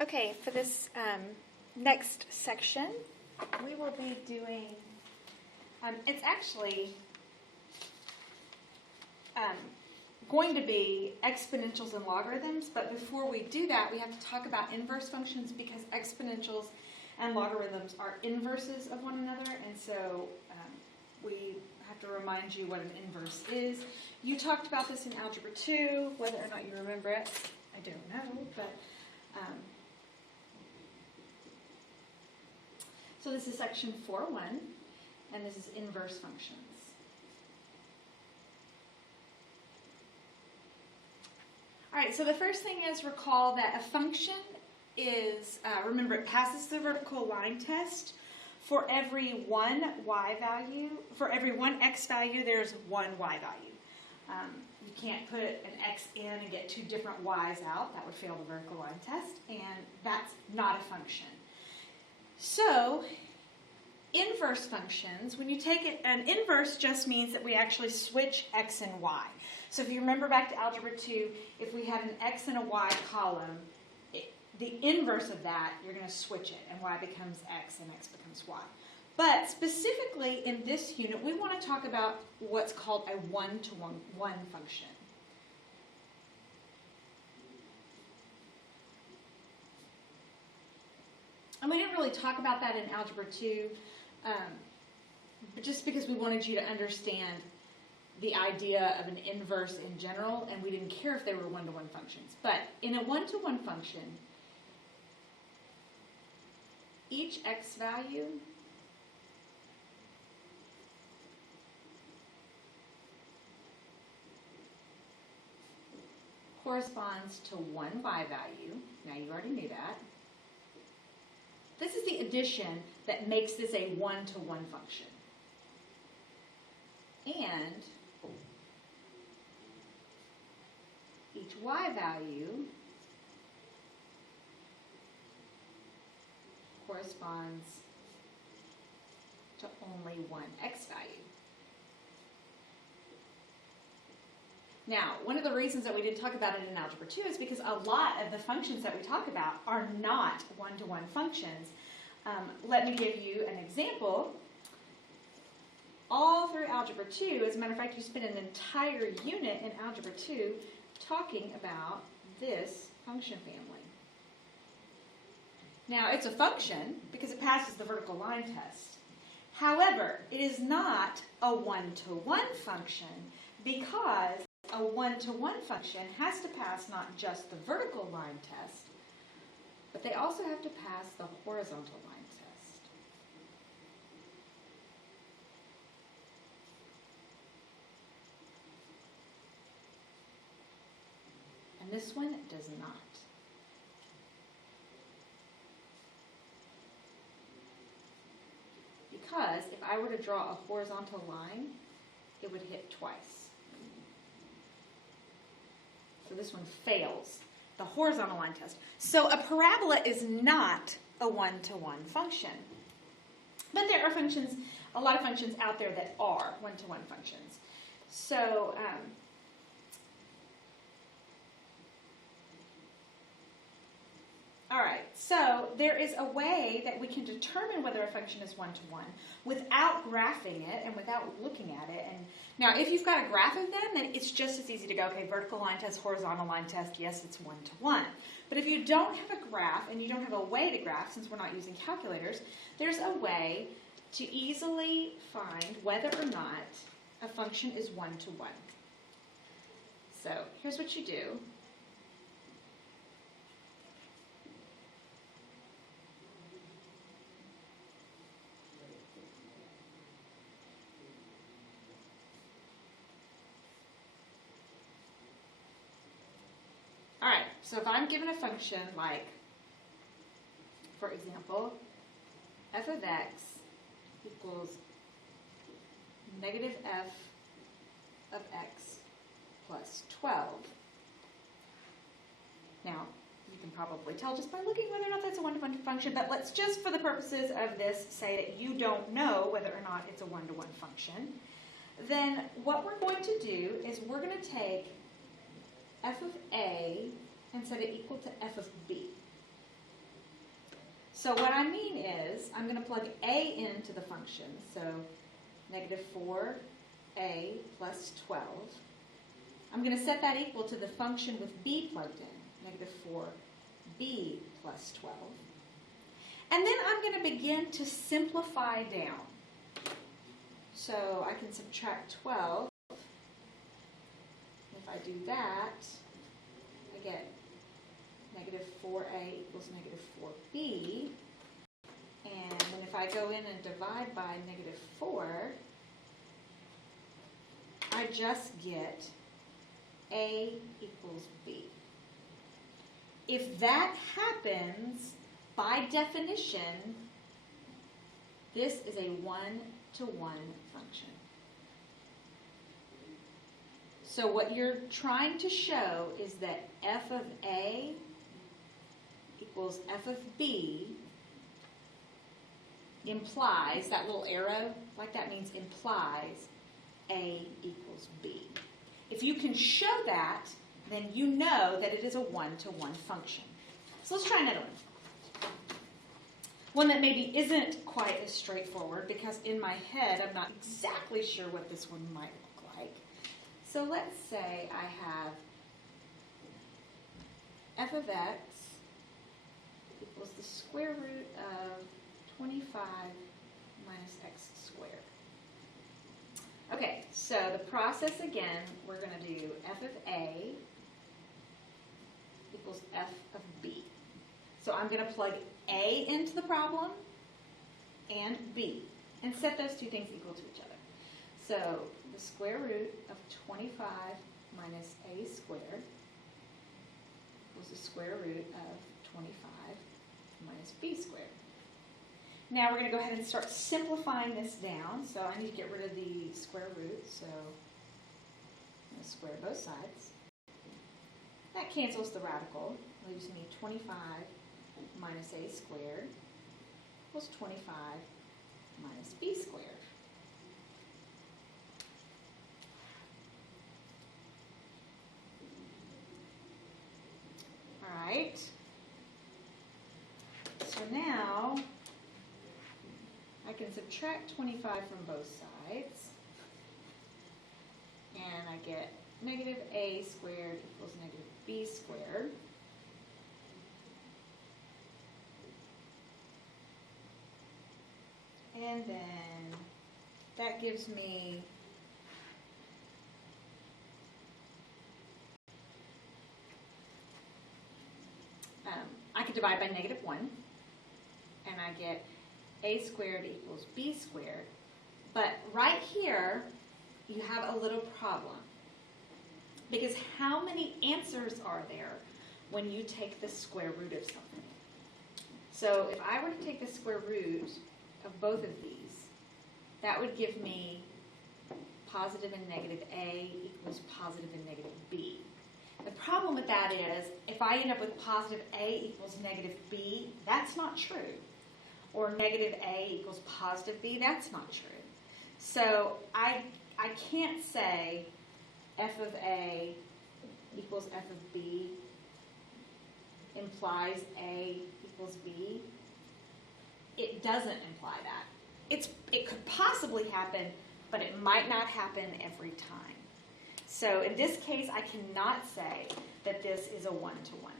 Okay, for this next section, we will be doing, it's actually going to be exponentials and logarithms, but before we do that, we have to talk about inverse functions because exponentials and logarithms are inverses of one another, and so we have to remind you what an inverse is. You talked about this in Algebra 2, whether or not you remember it, I don't know, but so this is section 4.1, and this is inverse functions. All right, so the first thing is recall that a function is, remember, it passes the vertical line test. For every one y value, for every one x value, there's one y value. You can't put an x in and get two different y's out. That would fail the vertical line test, and that's not a function. So, inverse functions, when you take it, an inverse just means that we actually switch x and y. So if you remember back to Algebra 2, if we have an x and a y column, the inverse of that, you're going to switch it, and y becomes x and x becomes y. But specifically in this unit, we want to talk about what's called a one-to-one function. And we didn't really talk about that in Algebra 2, but just because we wanted you to understand the idea of an inverse in general, and we didn't care if they were one-to-one functions. But in a one-to-one function, each x value corresponds to one y value. Now you already knew that. This is the addition that makes this a one-to-one function. And each y value corresponds to only one x value. Now, one of the reasons that we didn't talk about it in Algebra 2 is because a lot of the functions that we talk about are not one-to-one functions. Let me give you an example. All through Algebra 2, as a matter of fact, you spend an entire unit in Algebra 2 talking about this function family. Now, it's a function because it passes the vertical line test. However, it is not a one-to-one function because a one-to-one function has to pass not just the vertical line test, but they also have to pass the horizontal line test. And this one does not. Because if I were to draw a horizontal line, it would hit twice. So this one fails the horizontal line test. So a parabola is not a one-to-one function. But there are functions, a lot of functions out there that are one-to-one functions. So all right, so there is a way that we can determine whether a function is one-to-one without graphing it and without looking at it. And now, if you've got a graph of them, then it's just as easy to go, okay, vertical line test, horizontal line test, yes, it's one-to-one. But if you don't have a graph and you don't have a way to graph, since we're not using calculators, there's a way to easily find whether or not a function is one-to-one. So here's what you do. All right, so if I'm given a function like, for example, f of x equals negative f of x plus 12. Now, you can probably tell just by looking whether or not that's a one-to-one function, but let's just, for the purposes of this, say that you don't know whether or not it's a one-to-one function. Then what we're going to do is we're going to take f of a and set it equal to f of b. So what I mean is, I'm going to plug a into the function. So negative 4a plus 12. I'm going to set that equal to the function with b plugged in, negative 4b plus 12. And then I'm going to begin to simplify down. So I can subtract 12. If I do that, I get negative 4a equals negative 4b. And then if I go in and divide by negative 4, I just get a equals b. If that happens, by definition, this is a one-to-one function. So what you're trying to show is that f of a equals f of b implies, that little arrow like that means implies a equals b. If you can show that, then you know that it is a one-to-one function. So let's try another one. One that maybe isn't quite as straightforward because in my head I'm not exactly sure what this one might look like. So let's say I have f of x equals the square root of 25 minus x squared. Okay, so the process again, we're going to do f of a equals f of b. So I'm going to plug a into the problem and b and set those two things equal to each other. So the square root of 25 minus a squared equals the square root of 25 minus b squared. Now we're going to go ahead and start simplifying this down. So I need to get rid of the square root. So I'm going to square both sides. That cancels the radical. Leaves me 25 minus a squared equals 25 minus b squared. All right. So now I can subtract 25 from both sides, and I get negative a squared equals negative b squared. And then that gives me I could divide by negative 1, and I get a squared equals b squared. But right here, you have a little problem. Because how many answers are there when you take the square root of something? So if I were to take the square root of both of these, that would give me positive and negative a equals positive and negative b. The problem with that is, if I end up with positive a equals negative b, that's not true. Or negative a equals positive b, that's not true. So I can't say f of a equals f of b implies a equals b. It doesn't imply that. It could possibly happen, but it might not happen every time. So in this case, I cannot say that this is a one-to-one